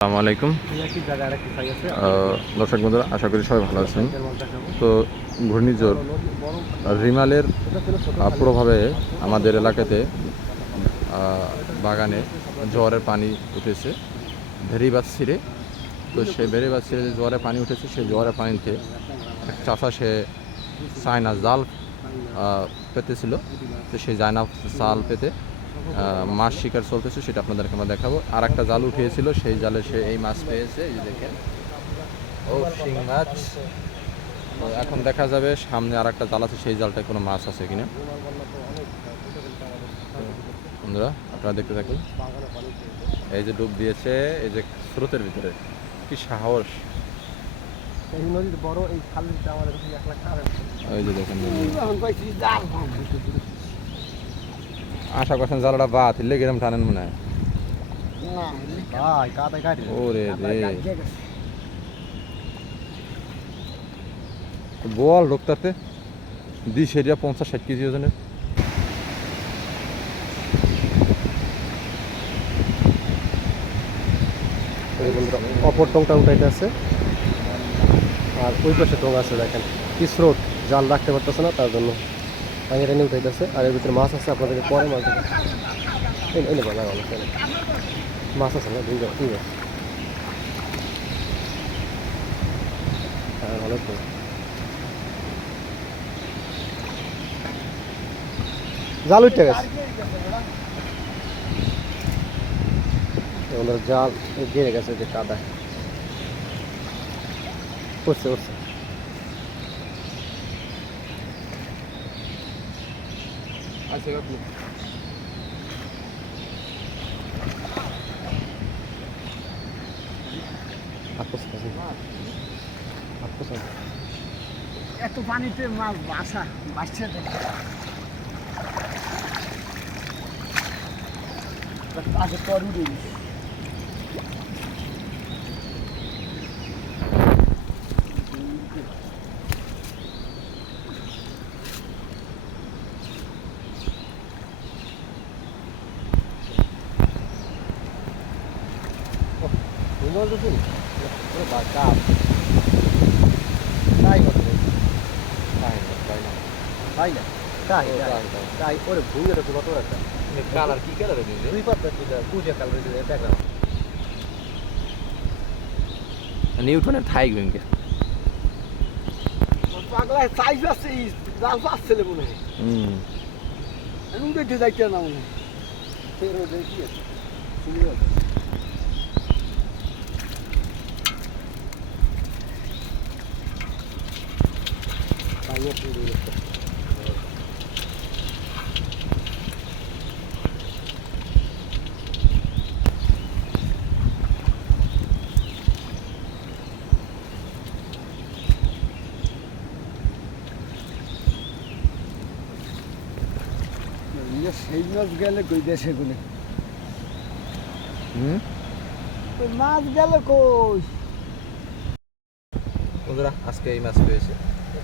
আসসালামু আলাইকুম। দর্শক বন্ধুরা আশা করি সবাই ভালো আছেন। তো ঘূর্ণিঝড় রিমালের প্রভাবে আমাদের এলাকাতে বাগানে জোয়ারের পানি উঠেছে। ভেরিবাদ ছিঁড়ে তো সেই ভেরিবাদ ছিঁড়ে যে জোয়ারে পানি উঠেছে সেই জোয়ারের পানিতে এক চাষা সে চায়না জাল পেতেছিল। তো সেই জায়না জাল পেতে মাছ শিকার চলতেছে সেটা আপনাদেরকে আমরা দেখাবো। আর একটা জাল উঠিয়েছিল সেই জালে সে এই মাছ পেয়েছে এই যে দেখেন। ও শিং মাছ। এখন দেখা যাবে সামনে আর একটা জাল আছে সেই জালটায় কোনো মাছ আছে কিনা। বন্ধুরা আপনারা দেখতে থাকুন। এই যে ডুব দিয়েছে এই যে স্রোতের ভিতরে। কি সাহস। এই নদীর বড় আশা করছেন জালটা বাদ লেগে এরম টানেন মনে হয়। ওরে রে। বল ঢুকতাতে দি সেরিয়া পঞ্চাশ ষাট কেজি ওজনের। অপর টংটা উঠাইতে আছে। আর ওই পাশে টং আছে দেখেন। কি স্রোত জাল রাখতে পারতেছে না তার জন্য। পানি টেনে উঠাইতেছে আর এর ভিতরে মাছ আছে আপনাদেরকে পরে মাছ দেখাবো। এই এই নেবা লাগানো মাছ আছে না দুই ঠিক আছে হ্যাঁ ভালো তো জাল উঠতে গেছে আমাদের জাল গেড়ে গেছে যে কাদায় উঠছে উঠছে আছে কাকু আপস আছে আপস আছে এত পানিতে মাছ বাসা বাসছে আগে পর উঠে পারতেছেন পুরো কাপ তাই বলছি। তাই না তাই না তাই না তাই তাই ওরে ভুঁড়ি এটা কত একটা কালার কি কালার দুই পাতা পূজা কাল রয়েছে দেখলাম নিউটনের থাই গেঙ্গে পাগলায় সাইজ আছে জাল পাচ্ছে মনে হয় হুম আমি উঠে যাইতে না মনে হয় ফের দেখি আছে তাই না পুরো একটা ইয়ে সেই মাছ গেলে কই দেশে গুনে মাছ গেলে কই? বন্ধুরা আজকে এই মাছ পেয়েছে।